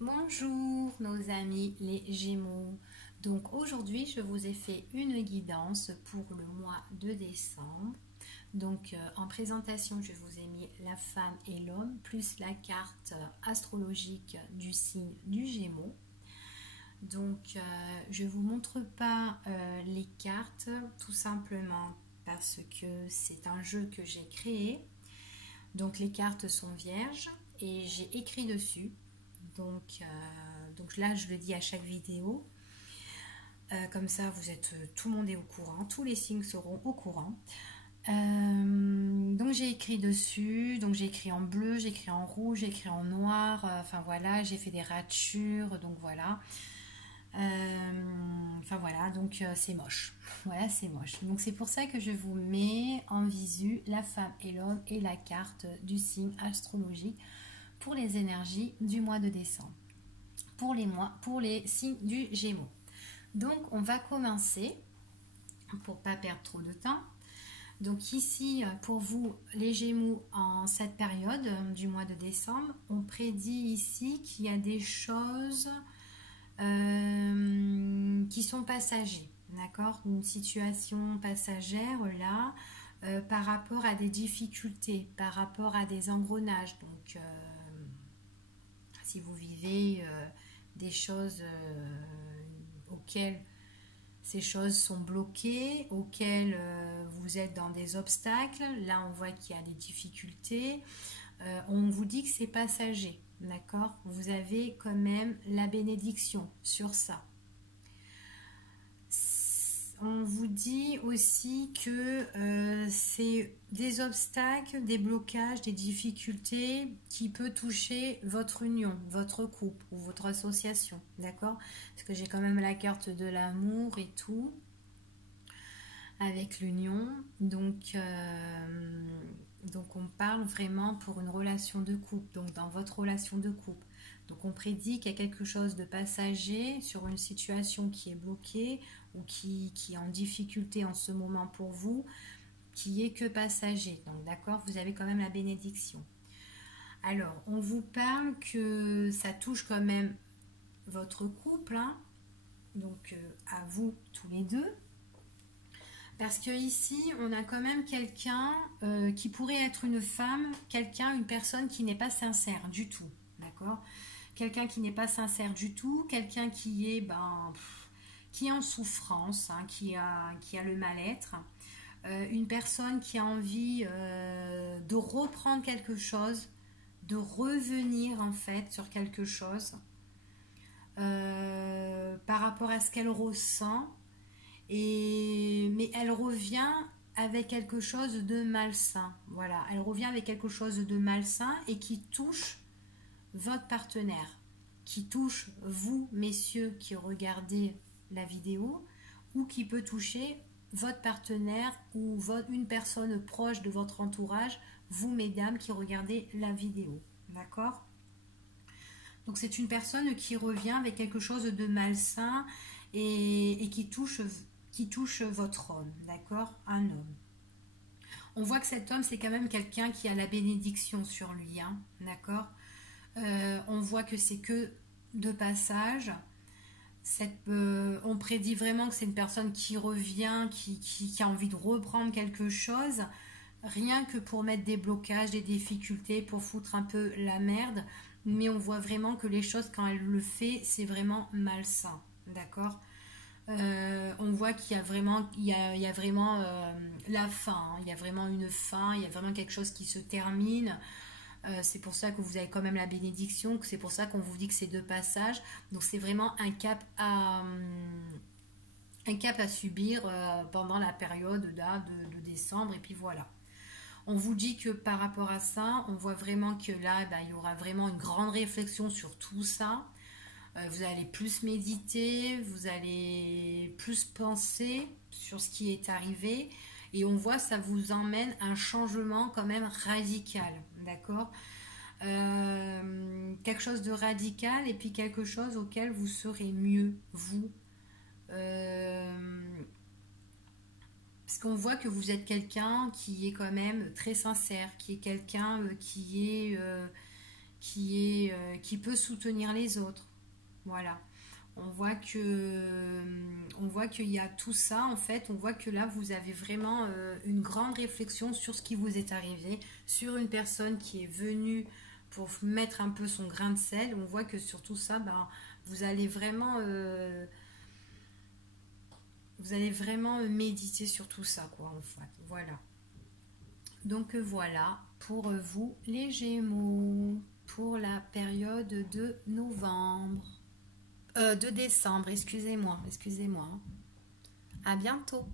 Bonjour nos amis les Gémeaux. Donc aujourd'hui je vous ai fait une guidance pour le mois de décembre. Donc en présentation je vous ai mis la femme et l'homme plus la carte astrologique du signe du Gémeaux. Donc je ne vous montre pas les cartes tout simplement parce que c'est un jeu que j'ai créé. Donc les cartes sont vierges et j'ai écrit dessus. Donc là, je le dis à chaque vidéo. Comme ça, tout le monde est au courant. Tous les signes seront au courant. Donc j'ai écrit dessus. Donc j'ai écrit en bleu, j'ai écrit en rouge, j'ai écrit en noir. Enfin voilà, j'ai fait des ratures. Donc voilà. Enfin voilà, donc c'est moche. Voilà, c'est moche. Donc c'est pour ça que je vous mets en visu la femme et l'homme et la carte du signe astrologique pour les énergies du mois de décembre. Pour les signes du Gémeaux. Donc on va commencer pour pas perdre trop de temps. Donc ici pour vous les Gémeaux en cette période du mois de décembre, on prédit ici qu'il y a des choses qui sont passagères, d'accord, une situation passagère là par rapport à des difficultés, par rapport à des engrenages. Donc si vous vivez des choses auxquelles ces choses sont bloquées, auxquelles vous êtes dans des obstacles. Là, on voit qu'il y a des difficultés. On vous dit que c'est passager, d'accord? Vous avez quand même la bénédiction sur ça. On vous dit aussi que c'est des obstacles, des blocages, des difficultés qui peuvent toucher votre union, votre couple ou votre association, d'accord? Parce que j'ai quand même la carte de l'amour et tout avec l'union. Donc on parle vraiment pour une relation de couple, donc dans votre relation de couple. Donc on prédit qu'il y a quelque chose de passager sur une situation qui est bloquée ou qui est en difficulté en ce moment pour vous, qui est que passager. Donc d'accord, vous avez quand même la bénédiction. Alors on vous parle que ça touche quand même votre couple, hein, donc à vous tous les deux. Parce que ici, on a quand même quelqu'un qui pourrait être une femme, une personne qui n'est pas sincère du tout, d'accord? Quelqu'un qui n'est pas sincère du tout, quelqu'un qui est, qui est en souffrance, hein, qui a le mal-être, une personne qui a envie de reprendre quelque chose, de revenir en fait sur quelque chose par rapport à ce qu'elle ressent mais elle revient avec quelque chose de malsain. Voilà, elle revient avec quelque chose de malsain et qui touche votre partenaire, qui touche vous, messieurs, qui regardez la vidéo, ou qui peut toucher votre partenaire ou une personne proche de votre entourage, vous, mesdames, qui regardez la vidéo. D'accord? Donc c'est une personne qui revient avec quelque chose de malsain et qui touche votre homme, d'accord? Un homme. On voit que cet homme, c'est quand même quelqu'un qui a la bénédiction sur lui, hein, d'accord? On voit que c'est que de passage. On prédit vraiment que c'est une personne qui revient, qui a envie de reprendre quelque chose, rien que pour mettre des blocages, des difficultés, pour foutre un peu la merde. Mais on voit vraiment que les choses, quand elle le fait, c'est vraiment malsain, d'accord? On voit qu'il y a vraiment, la fin, hein. Il y a vraiment une fin, il y a vraiment quelque chose qui se termine. C'est pour ça que vous avez quand même la bénédiction, c'est pour ça qu'on vous dit que c'est deux passages. Donc c'est vraiment un cap à subir pendant la période là, de décembre. Et puis voilà. On vous dit que par rapport à ça, on voit vraiment que là, il y aura vraiment une grande réflexion sur tout ça. Vous allez plus méditer, vous allez plus penser sur ce qui est arrivé et on voit que ça vous emmène à un changement quand même radical, d'accord? Quelque chose de radical et puis quelque chose auquel vous serez mieux, vous. Parce qu'on voit que vous êtes quelqu'un qui est quand même très sincère, qui est quelqu'un qui peut soutenir les autres. Voilà. On voit qu'il y a tout ça en fait. On voit que là vous avez vraiment une grande réflexion sur ce qui vous est arrivé, sur une personne qui est venue pour mettre un peu son grain de sel. On voit que sur tout ça, ben, vous allez vraiment méditer sur tout ça, quoi, en fait. Voilà. Donc voilà pour vous les Gémeaux pour la période de novembre. De décembre, excusez-moi. À bientôt.